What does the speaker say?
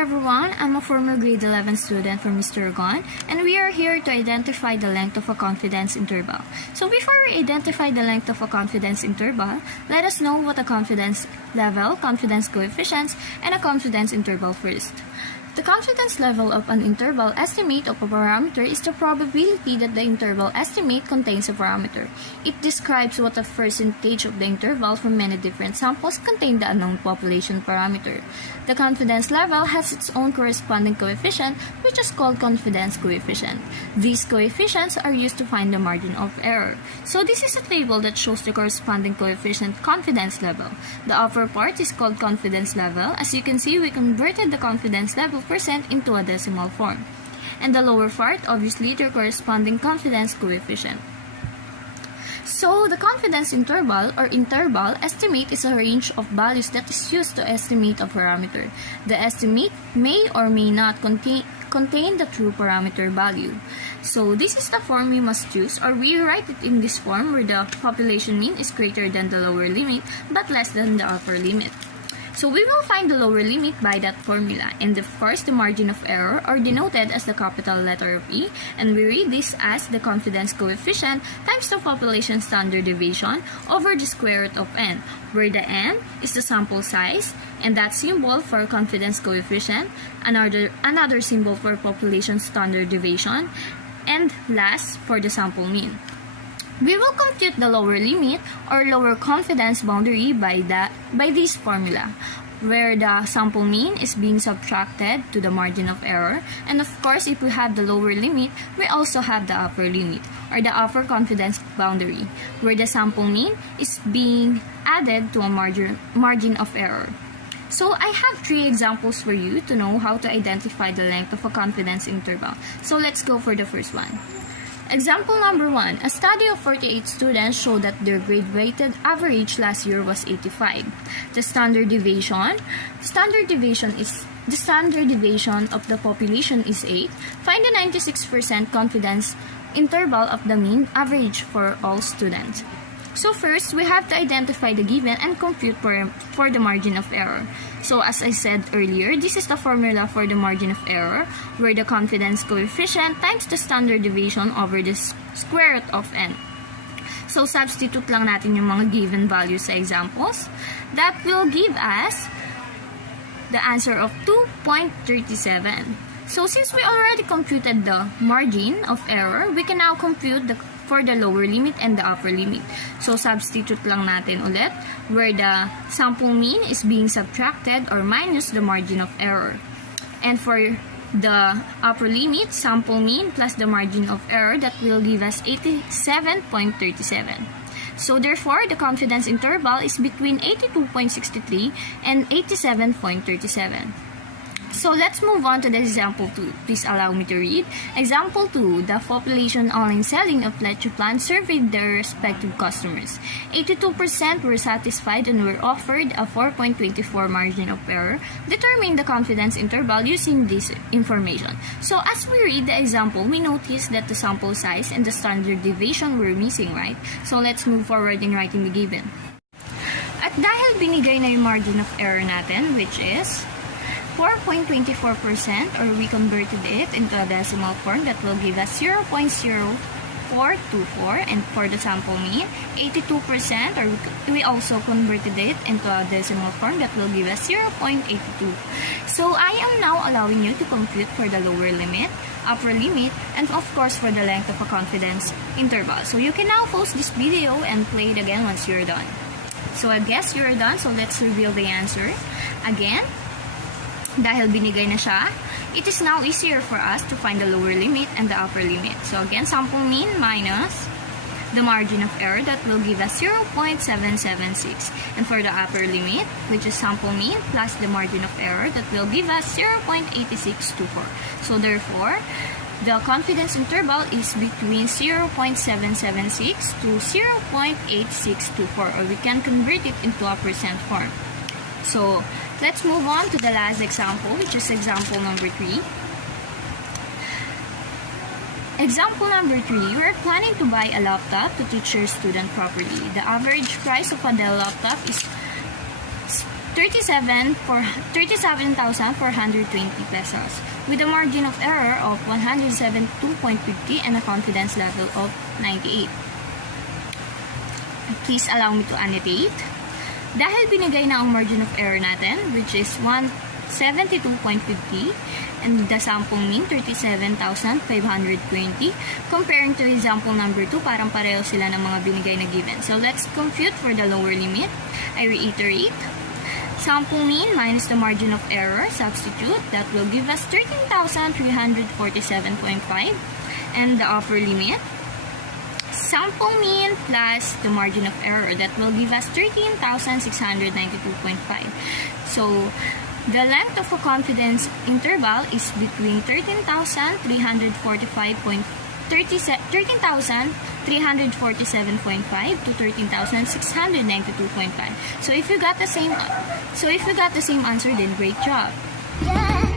everyone, I'm a former grade 11 student from Mr. Gon, and we are here to identify the length of a confidence interval. So before we identify the length of a confidence interval, let us know what a confidence level, confidence coefficients, and a confidence interval first. The confidence level of an interval estimate of a parameter is the probability that the interval estimate contains a parameter. It describes what a percentage of the interval from many different samples contain the unknown population parameter. The confidence level has its own corresponding coefficient, which is called confidence coefficient. These coefficients are used to find the margin of error. So this is a table that shows the corresponding coefficient confidence level. The upper part is called confidence level. As you can see, we converted the confidence level percent into a decimal form. And the lower part, obviously, the corresponding confidence coefficient. So, the confidence interval or interval estimate is a range of values that is used to estimate a parameter. The estimate may or may not contain the true parameter value. So, this is the form we must use, or we write it in this form where the population mean is greater than the lower limit but less than the upper limit. So we will find the lower limit by that formula, and of course the margin of error are denoted as the capital letter of E, and we read this as the confidence coefficient times the population standard deviation over the square root of n, where the n is the sample size, and that symbol for confidence coefficient, another symbol for population standard deviation, and last for the sample mean. We will compute the lower limit or lower confidence boundary by this formula, where the sample mean is being subtracted to the margin of error, and of course if we have the lower limit, we also have the upper limit or the upper confidence boundary, where the sample mean is being added to a margin of error. So I have 3 examples for you to know how to identify the length of a confidence interval. So let's go for the first one. Example number 1. A study of 48 students showed that their grade-weighted average last year was 85. The standard deviation of the population is 8. Find the 96% confidence interval of the mean average for all students. So first, we have to identify the given and compute for the margin of error. So as I said earlier, this is the formula for the margin of error, where the confidence coefficient times the standard deviation over the square root of n. So substitute lang natin yung mga given values sa examples. That will give us the answer of 2.37. So since we already computed the margin of error, we can now compute for the lower limit and the upper limit. So substitute lang natin ulit, where the sample mean is being subtracted or minus the margin of error. And for the upper limit, sample mean plus the margin of error, that will give us 87.37. So therefore, the confidence interval is between 82.63 and 87.37. So let's move on to the example 2. Please allow me to read. Example 2. The population online selling of LECHE FLAN surveyed their respective customers. 82% were satisfied and were offered a 4.24 margin of error. Determine the confidence interval using this information. So as we read the example, we notice that the sample size and the standard deviation were missing, right? So let's move forward in writing the given. At dahil binigay na yung margin of error natin, which is 4.24%, or we converted it into a decimal form, that will give us 0.0424, and for the sample mean, 82%, or we also converted it into a decimal form, that will give us 0.82. So I am now allowing you to compute for the lower limit, upper limit, and of course for the length of a confidence interval. So you can now pause this video and play it again once you're done. So I guess you're done, so let's reveal the answer. Again, dahil binigay na siya, it is now easier for us to find the lower limit and the upper limit. So again, sample mean minus the margin of error, that will give us 0.776. And for the upper limit, which is sample mean plus the margin of error, that will give us 0.8624. So therefore, the confidence interval is between 0.776 to 0.8624, or we can convert it into a percent form. So let's move on to the last example, which is example number 3. Example number 3, we are planning to buy a laptop to teach your student properly. The average price of a DELL laptop is 37,420 pesos with a margin of error of 172.50 and a confidence level of 98. Please allow me to annotate. Dahil binigay na ang margin of error natin, which is 172.50, and the sample mean 37,520, comparing to example number 2, parang pareho sila ng mga binigay na given. So let's compute for the lower limit. I reiterate. Sample mean minus the margin of error, substitute, that will give us 13,347.5, and the upper limit, sample mean plus the margin of error, that will give us 13,692.5. So the length of a confidence interval is between 13,347.5 to 13,692.5. So if you got the same answer, then great job. Yeah.